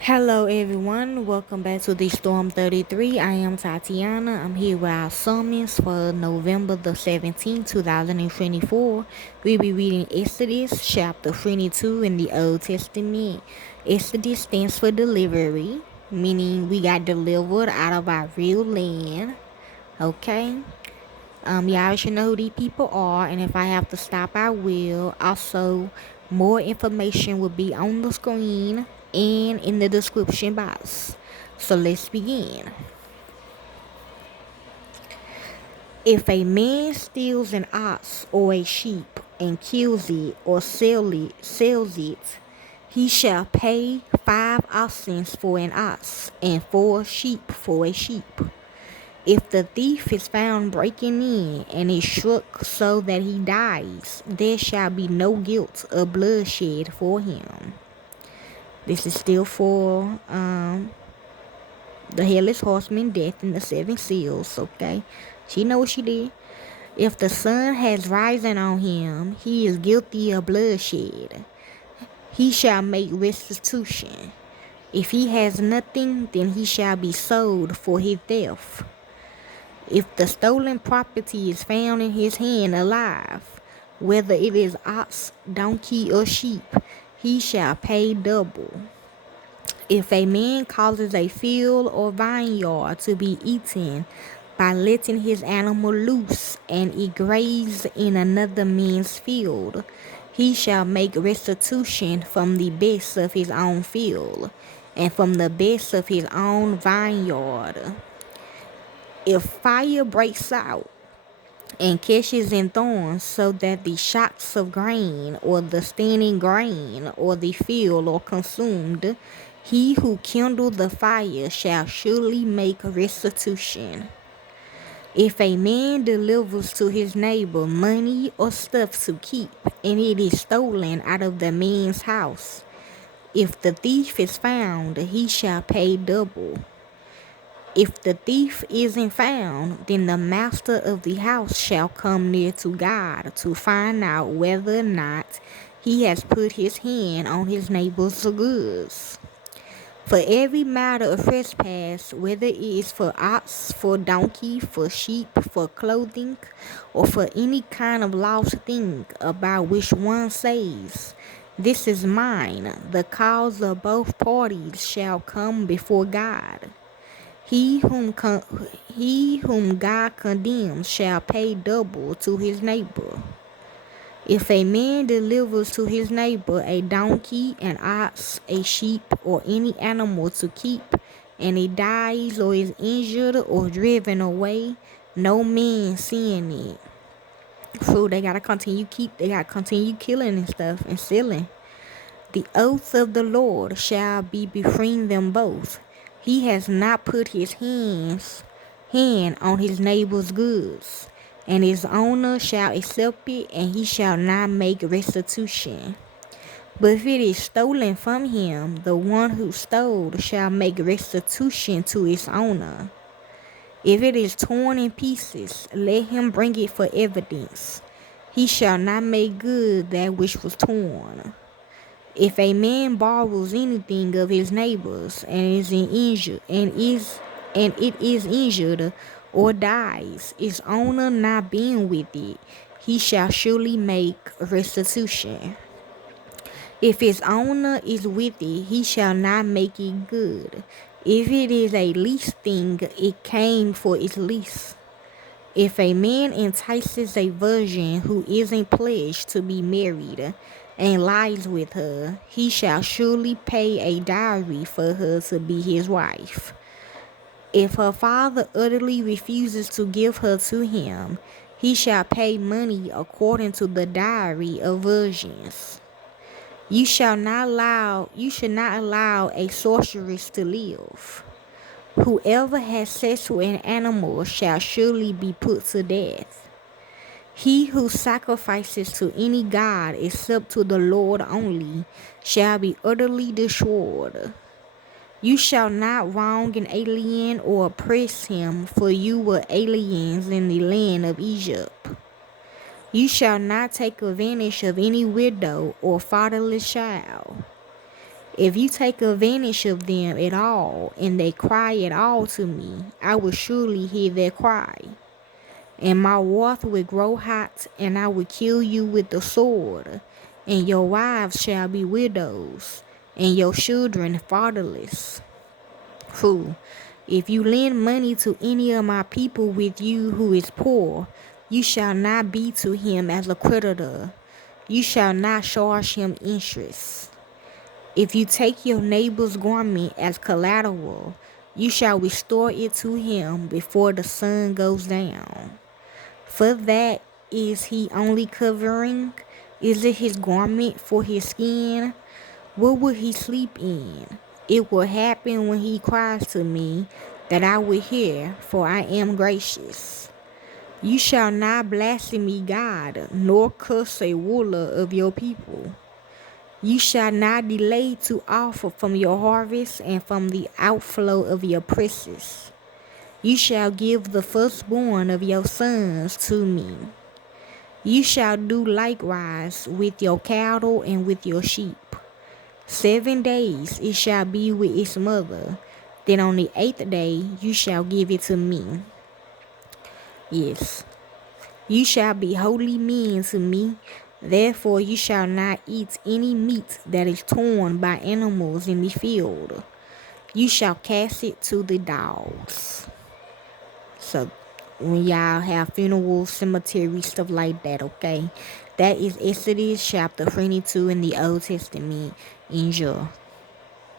Hello everyone, welcome back to the Storm 33. I am Tatiana. I'm here with our sermons for November the 17th, 2024. We'll be reading Exodus chapter 22 in the Old Testament. Exodus stands for delivery, meaning we got delivered out of our real land. Okay? Y'all should know who these people are, and if I have to stop, I will. Also, more information will be on the screen and in the description box. So let's begin. If a man steals an ox or a sheep and kills it or sells it, he shall pay 5 oxen for an ox and 4 sheep for a sheep. If the thief is found breaking in and is struck so that he dies, there shall be no guilt of bloodshed for him. This is still for the headless horseman, death, and the 7 seals. Okay, she knows what she did. If the sun has risen on him, he is guilty of bloodshed. He shall make restitution. If he has nothing, then he shall be sold for his theft. If the stolen property is found in his hand alive, whether it is ox, donkey, or sheep, he shall pay double. If a man causes a field or vineyard to be eaten by letting his animal loose and it graze in another man's field, he shall make restitution from the best of his own field and from the best of his own vineyard. If fire breaks out and catches in thorns so that the shocks of grain or the standing grain or the field are consumed, he who kindled the fire shall surely make restitution. If a man delivers to his neighbor money or stuff to keep, and it is stolen out of the man's house, if the thief is found, he shall pay double. If the thief isn't found, then the master of the house shall come near to God to find out whether or not he has put his hand on his neighbor's goods. For every matter of trespass, whether it is for ox, for donkey, for sheep, for clothing, or for any kind of lost thing about which one says, "This is mine," the cause of both parties shall come before God. He whom God condemns shall pay double to his neighbor. If a man delivers to his neighbor a donkey, an ox, a sheep, or any animal to keep, and it dies or is injured or driven away, no man seeing it. So they gotta continue killing and stuff and stealing. The oath of the Lord shall be between them both. He has not put his hand on his neighbor's goods, and his owner shall accept it, and he shall not make restitution. But if it is stolen from him, the one who stole shall make restitution to its owner. If it is torn in pieces, let him bring it for evidence. He shall not make good that which was torn. If a man borrows anything of his neighbors and it is injured or dies, its owner not being with it, he shall surely make restitution. If its owner is with it, he shall not make it good. If it is a leased thing, it came for its lease. If a man entices a virgin who isn't pledged to be married and lies with her, he shall surely pay a dowry for her to be his wife. If her father utterly refuses to give her to him, he shall pay money according to the dowry of virgins. You should not allow a sorceress to live. Whoever has sex with an animal shall surely be put to death. He who sacrifices to any god except to the Lord only shall be utterly destroyed. You shall not wrong an alien or oppress him, for you were aliens in the land of Egypt. You shall not take advantage of any widow or fatherless child. If you take advantage of them at all, and they cry at all to me, I will surely hear their cry. And my wrath will grow hot, and I will kill you with the sword, and your wives shall be widows, and your children fatherless. Who, if you lend money to any of my people with you who is poor, you shall not be to him as a creditor. You shall not charge him interest. If you take your neighbor's garment as collateral, you shall restore it to him before the sun goes down. For that is he only covering? Is it his garment for his skin? What will he sleep in? It will happen when he cries to me that I will hear, for I am gracious. You shall not blaspheme God, nor curse a ruler of your people. You shall not delay to offer from your harvest and from the outflow of your presses. You shall give the firstborn of your sons to me. You shall do likewise with your cattle and with your sheep. 7 days it shall be with its mother. Then on the 8th day you shall give it to me. Yes, you shall be holy men to me. Therefore you shall not eat any meat that is torn by animals in the field. You shall cast it to the dogs. So when y'all have funerals, cemeteries, stuff like that, okay? That is Exodus chapter 22 in the Old Testament. Enjoy.